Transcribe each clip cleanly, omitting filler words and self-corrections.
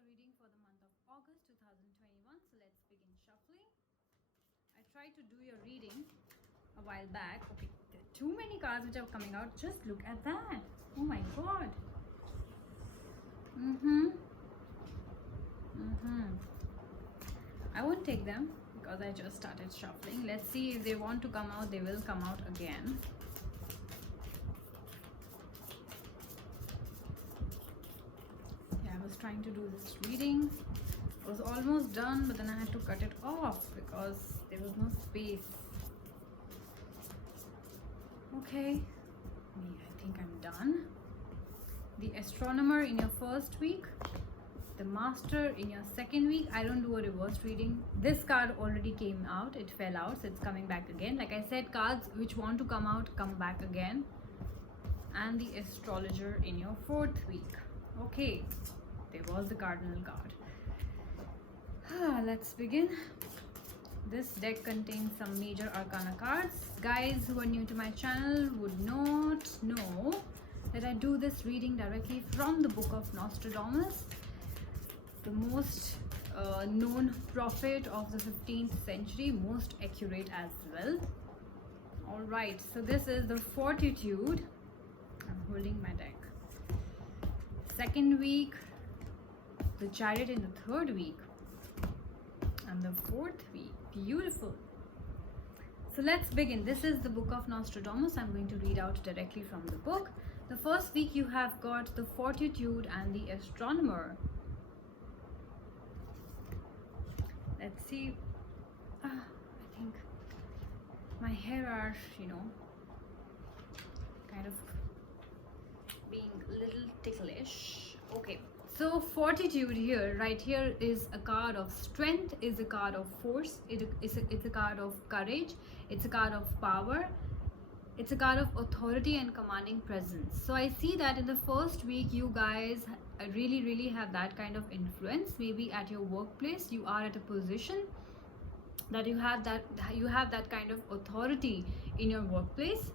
your reading for the month of August 2021. So let's begin shuffling. I tried to do your reading a while back. Okay, there are too many cards which are coming out. Just look at that. Oh my god. I won't take them because I just started shuffling. Let's see if they want to come out. They will come out again. I was trying to do this reading. It was almost done, but then I had to cut it off because there was no space. Okay, I think I'm done. The astronomer in your first week, the master in your second week. I don't do a reverse reading. This card already came out, it fell out, so it's coming back again. Like I said, cards which want to come out come back again. And the astrologer in your fourth week. Okay, there was the cardinal card. Let's begin. This deck contains some major arcana cards. Guys who are new to my channel would not know that I do this reading directly from the book of Nostradamus, the most known prophet of the 15th century, most accurate as well. All right, so this is the Fortitude. I'm holding my deck. Second week, the Chariot in the third week, and the fourth week. Beautiful. So let's begin. This is the book of Nostradamus. I'm going to read out directly from the book. The first week you have got the Fortitude and the Astronomer. Let's see. I think my hair are, kind of being a little ticklish. Okay, so Fortitude here, right here, is a card of strength, is a card of force, it's a card of courage, it's a card of power, it's a card of authority and commanding presence. So I see that in the first week you guys really have that kind of influence. Maybe at your workplace you are at a position that you have that kind of authority in your workplace.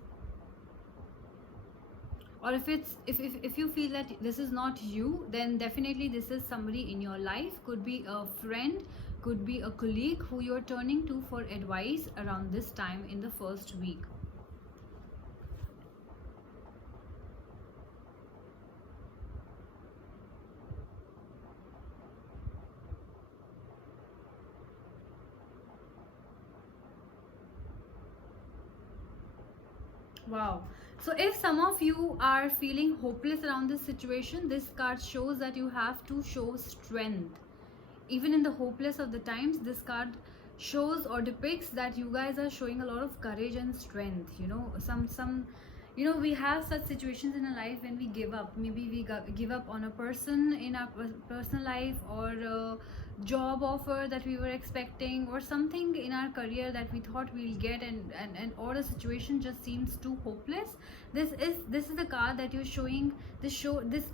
Or if you feel that this is not you, then definitely this is somebody in your life. Could be a friend, could be a colleague who you're turning to for advice around this time in the first week. Wow. So if some of you are feeling hopeless around this situation, this card shows that you have to show strength. Even in the hopeless of the times, this card shows or depicts that you guys are showing a lot of courage and strength. We have such situations in our life when we give up. Maybe we give up on a person in our personal life, or a job offer that we were expecting, or something in our career that we thought we'll get, and or the situation just seems too hopeless. This is the card that you're showing. This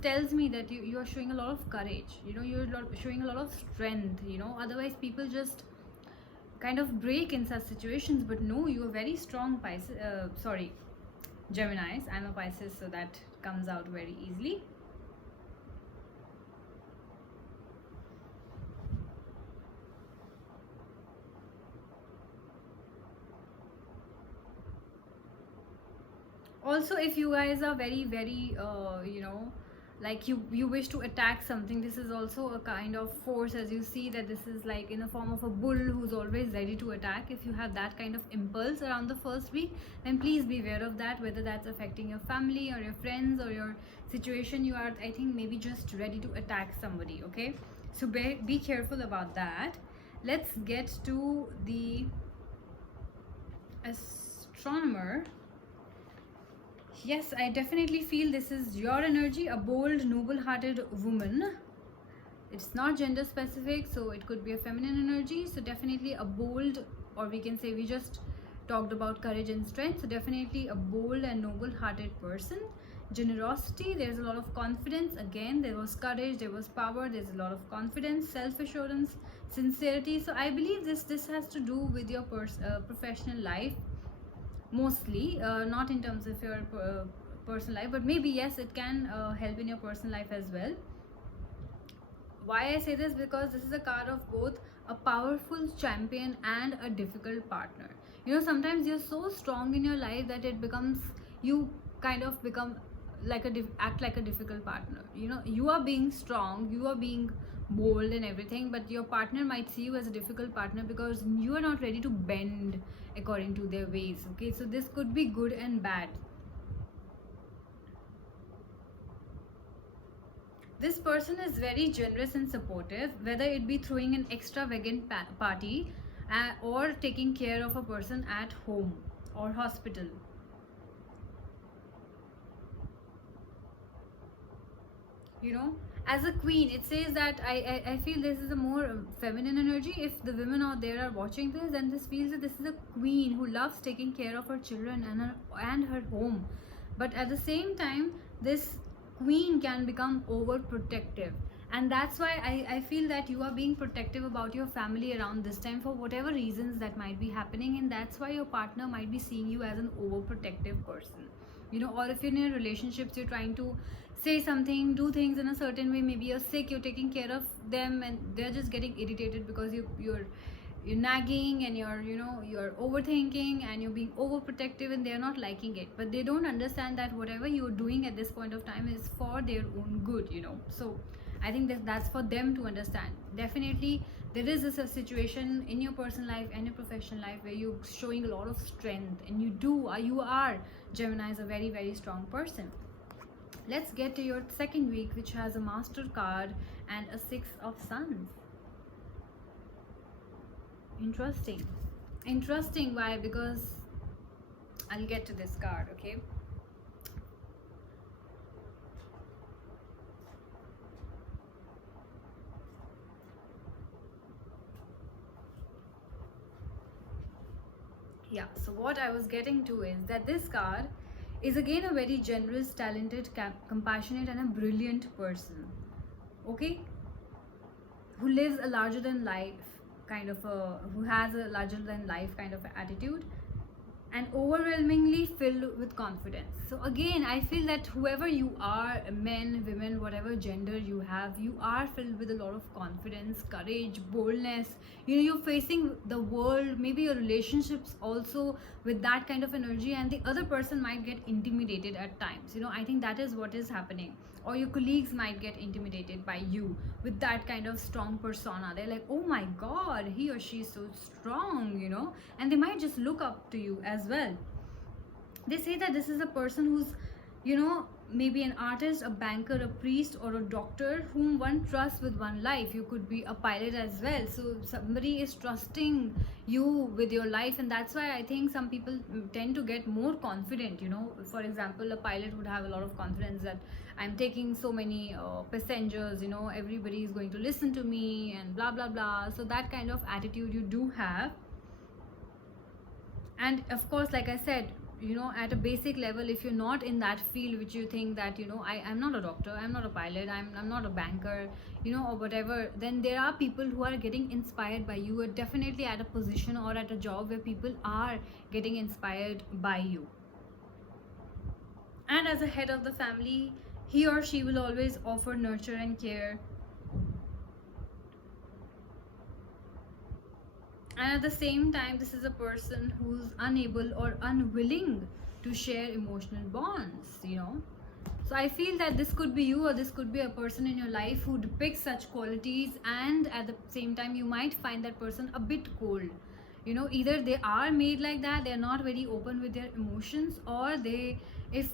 tells me that you are showing a lot of courage. You're showing a lot of strength. Otherwise people just kind of break in such situations. But no, you are very strong, Geminis. I'm a Pisces, so that comes out very easily. Also, if you guys are very like you wish to attack something, this is also a kind of force, as you see that this is like in the form of a bull who's always ready to attack. If you have that kind of impulse around the first week, then please be aware of that, whether that's affecting your family or your friends or your situation. You are, I think, maybe just ready to attack somebody. Okay, so be careful about that. Let's get to the astronomer. Yes, I definitely feel this is your energy, a bold, noble-hearted woman. It's not gender specific, so it could be a feminine energy. So definitely a bold, or we can say, we just talked about courage and strength, so definitely a bold and noble-hearted person. Generosity, there's a lot of confidence. Again, there was courage, there was power, there's a lot of confidence, self-assurance, sincerity. So I believe this has to do with your professional life. Mostly not in terms of your personal life, but maybe yes, it can help in your personal life as well. why I say this, because this is a card of both a powerful champion and a difficult partner. You know, sometimes you're so strong in your life that it becomes, you kind of become like act like a difficult partner. You know, you are being strong, you are being bold and everything, but your partner might see you as a difficult partner because you are not ready to bend according to their ways. Okay, so this could be good and bad. This person is very generous and supportive, whether it be throwing an extravagant party or taking care of a person at home or hospital. You know, as a queen, it says that I feel this is a more feminine energy. If the women out there are watching this, then this feels that this is a queen who loves taking care of her children and her home. But at the same time, this queen can become overprotective, and that's why I feel that you are being protective about your family around this time for whatever reasons that might be happening, and that's why your partner might be seeing you as an overprotective person. You know, or if you're in a relationships, you're trying to say something, do things in a certain way, maybe you're sick, you're taking care of them, and they're just getting irritated because you're nagging and you're overthinking and you're being overprotective, and they're not liking it, but they don't understand that whatever you're doing at this point of time is for their own good, you know. So I think that's for them to understand. Definitely there is a situation in your personal life and your professional life where you're showing a lot of strength, and you are Gemini is a very, very strong person. Let's get to your second week, which has a Master card and a Six of Suns. Interesting. Why? Because I'll get to this card. Okay, yeah, so what I was getting to is that this card is again a very generous, talented, compassionate and a brilliant person, okay, who lives a larger than life kind of a, who has a larger than life kind of attitude, and overwhelmingly filled with confidence. So again, I feel that whoever you are, men, women, whatever gender you have, you are filled with a lot of confidence, courage, boldness. You know, you're facing the world, maybe your relationships also, with that kind of energy, and the other person might get intimidated at times. You know, I think that is what is happening. Or your colleagues might get intimidated by you with that kind of strong persona. They're like, oh my god, he or she is so strong, you know, and they might just look up to you as well. They say that this is a person who's, you know, maybe an artist, a banker, a priest, or a doctor whom one trusts with one life. You could be a pilot as well, so somebody is trusting you with your life, and that's why I think some people tend to get more confident. You know, for example, a pilot would have a lot of confidence that I'm taking so many passengers, you know, everybody is going to listen to me and blah blah blah. So that kind of attitude you do have. And of course, like I said, you know, at a basic level, if you're not in that field which you think that, you know, I'm not a doctor, I'm not a pilot, I'm not a banker, you know, or whatever, then there are people who are getting inspired by you. Are definitely at a position or at a job where people are getting inspired by you. And as a head of the family, he or she will always offer nurture and care. And at the same time, this is a person who's unable or unwilling to share emotional bonds, you know. So I feel that this could be you, or this could be a person in your life who depicts such qualities, and at the same time you might find that person a bit cold. You know, either they are made like that, they're not very open with their emotions, or they, if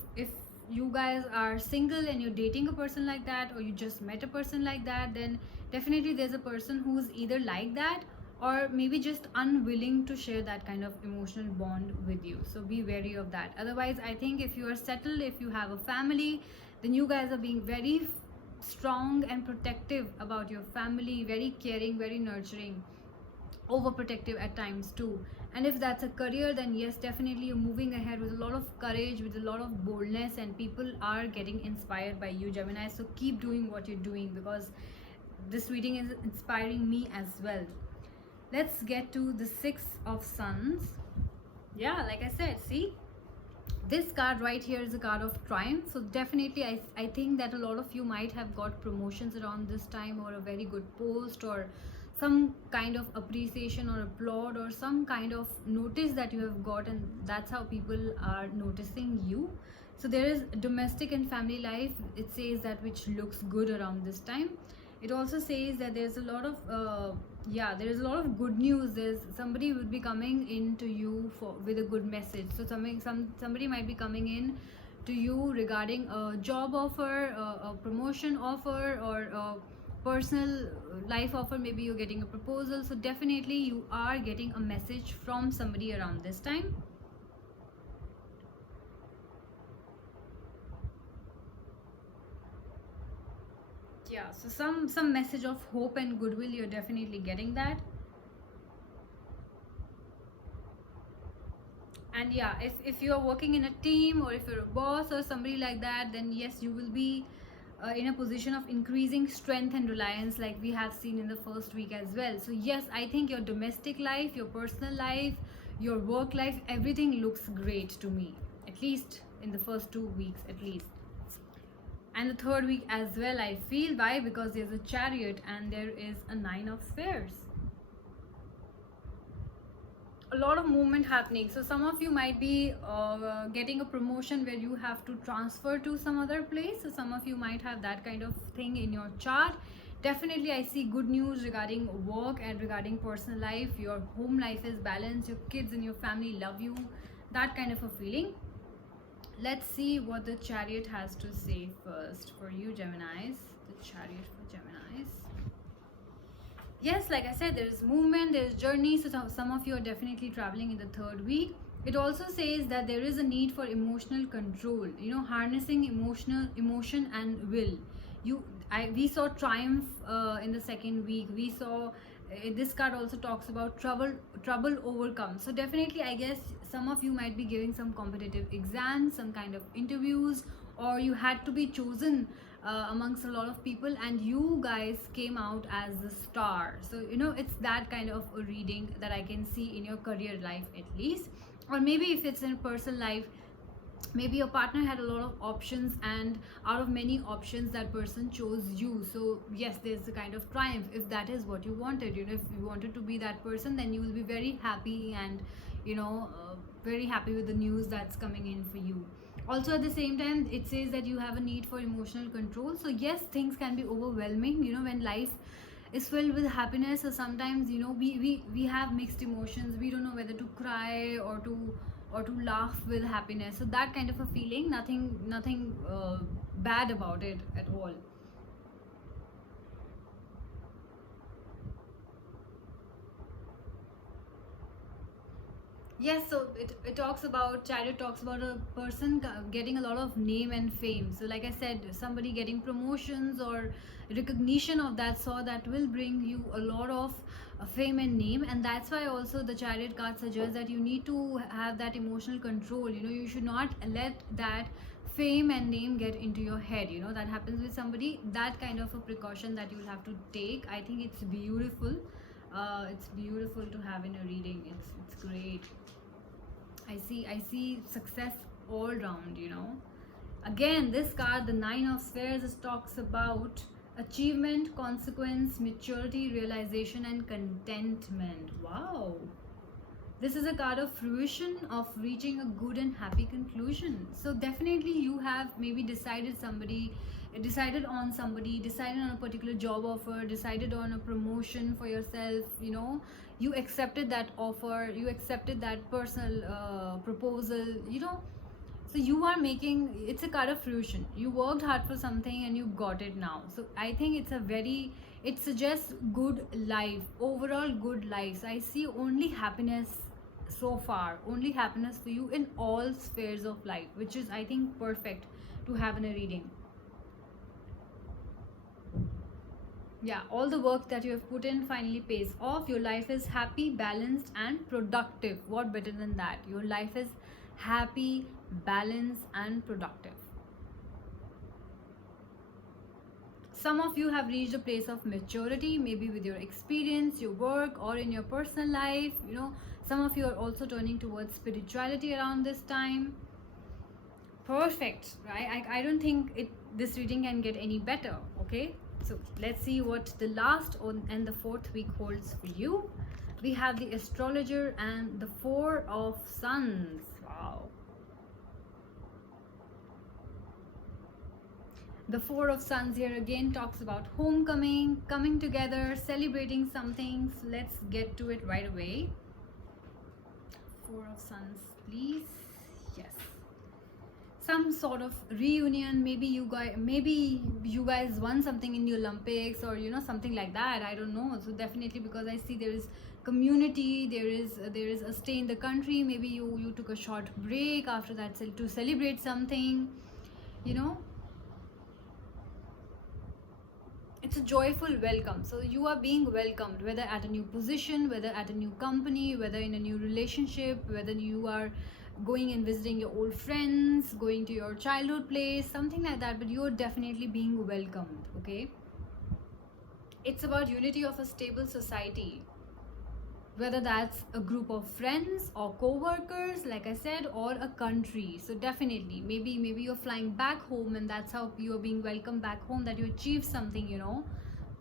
you guys are single and you're dating a person like that, or you just met a person like that, then definitely there's a person who's either like that or maybe just unwilling to share that kind of emotional bond with you. So be wary of that. Otherwise, I think if you are settled, if you have a family, then you guys are being very strong and protective about your family, very caring, very nurturing, overprotective at times too. And if that's a career, then yes, definitely you're moving ahead with a lot of courage, with a lot of boldness, and people are getting inspired by you, Gemini. So keep doing what you're doing, because this reading is inspiring me as well. Let's get to the Six of Suns. Yeah, like I said, see, This card right here is a card of triumph. So definitely I think that a lot of you might have got promotions around this time, or a very good post, or some kind of appreciation or applaud, or some kind of notice that you have got, and that's how people are noticing you. So there is domestic and family life, it says, that which looks good around this time. It also says that there's a lot of there is a lot of good news. There's somebody would be coming in to you for with a good message. So somebody might be coming in to you regarding a job offer, a promotion offer, or a personal life offer. Maybe you're getting a proposal. So definitely you are getting a message from somebody around this time. Yeah, so some message of hope and goodwill, you're definitely getting that. And yeah, if you're working in a team, or if you're a boss or somebody like that, then yes, you will be in a position of increasing strength and reliance, like we have seen in the first week as well. So yes, I think your domestic life, your personal life, your work life, everything looks great to me, at least in the first 2 weeks at least. And the third week as well, I feel. Why? Because there's a Chariot and there is a Nine of Spheres. A lot of movement happening. So some of you might be getting a promotion where you have to transfer to some other place. So some of you might have that kind of thing in your chart. Definitely I see good news regarding work and regarding personal life. Your home life is balanced, your kids and your family love you, that kind of a feeling. Let's see what the Chariot has to say first for you, Geminis. The Chariot for Geminis. Yes, like I said, there is movement, there is journey. So some of you are definitely traveling in the third week. It also says that there is a need for emotional control, harnessing emotion and will. We saw triumph in the second week. We saw this card also talks about trouble overcome. So definitely I guess some of you might be giving some competitive exams, some kind of interviews, or you had to be chosen amongst a lot of people, and you guys came out as the star. So it's that kind of a reading that I can see in your career life at least. Or maybe if it's in personal life, maybe your partner had a lot of options, and out of many options that person chose you. So yes, there's a kind of triumph if that is what you wanted. If you wanted to be that person, then you will be very happy, and very happy with the news that's coming in for you. Also at the same time, it says that you have a need for emotional control. So yes, things can be overwhelming when life is filled with happiness. So sometimes we have mixed emotions. We don't know whether to cry or to laugh with happiness. So that kind of a feeling, nothing bad about it at all. Yes, so it talks about, Chariot talks about a person getting a lot of name and fame. So like I said, somebody getting promotions or recognition of that sort, that will bring you a lot of fame and name. And that's why also the Chariot card suggests that you need to have that emotional control. You should not let that fame and name get into your head. That happens with somebody. That kind of a precaution that you'll have to take. I think it's beautiful. It's beautiful to have in a reading. It's great. I see success all round. Again, this card, the Nine of Spheres, talks about achievement, consequence, maturity, realization, and contentment. Wow. This is a card of fruition, of reaching a good and happy conclusion. So definitely you have maybe decided on somebody, decided on a particular job offer, decided on a promotion for yourself. You accepted that offer, you accepted that personal proposal. So you are making, it's a card of fruition. You worked hard for something and you got it now. So I think it suggests good life, overall good life. So I see only happiness so far, only happiness for you in all spheres of life, which is, I think, perfect to have in a reading. Yeah, all the work that you have put in finally pays off. Your life is happy, balanced, and productive. What better than that? Your life is happy, balanced, and productive. Some of you have reached a place of maturity, maybe with your experience, your work, or in your personal life. Some of you are also turning towards spirituality around this time. Perfect, right? I don't think this reading can get any better. Okay, so let's see what the last and the fourth week holds for you. We have the astrologer and the Four of Suns. Wow. The Four of Suns here again talks about homecoming, coming together, celebrating something. So let's get to it right away. Four of Suns, please. Yes. Some sort of reunion. Maybe you guys won something in the Olympics, or something like that. I don't know. So definitely, because I see there is community, there is a stay in the country. Maybe you took a short break after that to celebrate something. It's a joyful welcome. So you are being welcomed, whether at a new position, whether at a new company, whether in a new relationship, whether you are going and visiting your old friends, going to your childhood place, something like that, but you are definitely being welcomed. Okay, it's about unity of a stable society, whether that's a group of friends or co-workers, like I said, or a country. So definitely, maybe you're flying back home, and that's how you are being welcomed back home, that you achieved something.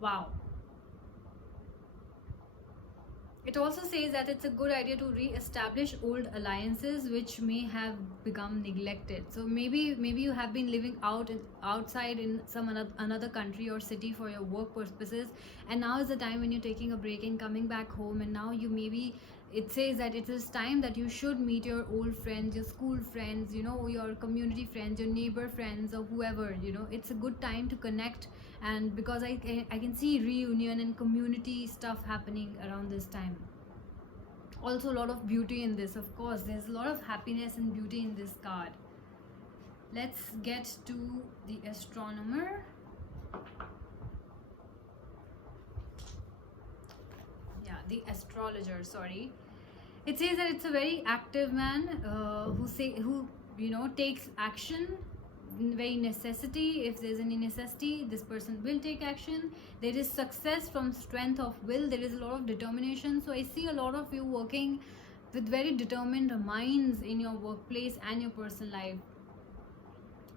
Wow. It also says that it's a good idea to re-establish old alliances which may have become neglected. So maybe you have been living outside in some another country or city for your work purposes, and now is the time when you're taking a break and coming back home, and now it says that it is time that you should meet your old friends, your school friends, your community friends, your neighbor friends, or whoever. It's a good time to connect, and because I can see reunion and community stuff happening around this time. Also a lot of beauty in this. Of course, there's a lot of happiness and beauty in this card. Let's get to the astronomer. The astrologer, sorry. It says that it's a very active man who takes action. Very necessity. If there's any necessity, this person will take action. There is success from strength of will. There is a lot of determination. So I see a lot of you working with very determined minds in your workplace and your personal life.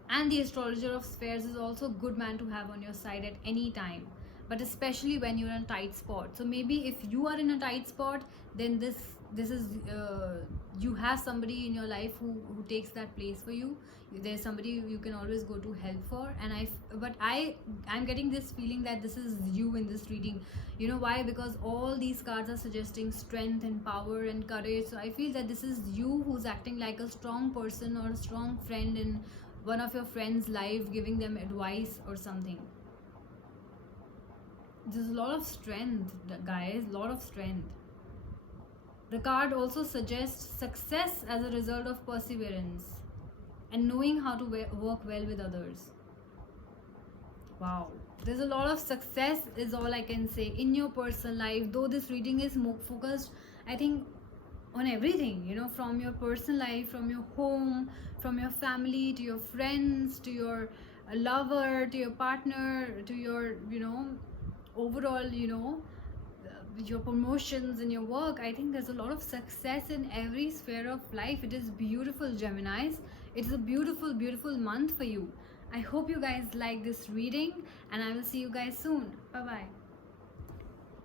And the astrologer of spheres is also a good man to have on your side at any time, but especially when you're in a tight spot. So maybe if you are in a tight spot, then this is you have somebody in your life who takes that place for you. There's somebody you can always go to help for. And I'm getting this feeling that this is you in this reading. You know why? Because all these cards are suggesting strength and power and courage. So I feel that this is you who's acting like a strong person or a strong friend in one of your friends' life, giving them advice or something. There's a lot of strength, guys, a lot of strength. The card also suggests success as a result of perseverance and knowing how to work well with others. Wow, there's a lot of success is all I can say in your personal life, though this reading is more focused, I think, on everything, from your personal life, from your home, from your family, to your friends, to your lover, to your partner, to your overall, your promotions in your work. I think there's a lot of success in every sphere of life. It is beautiful, Geminis. It is a beautiful, beautiful month for you. I hope you guys like this reading, and I will see you guys soon. Bye bye.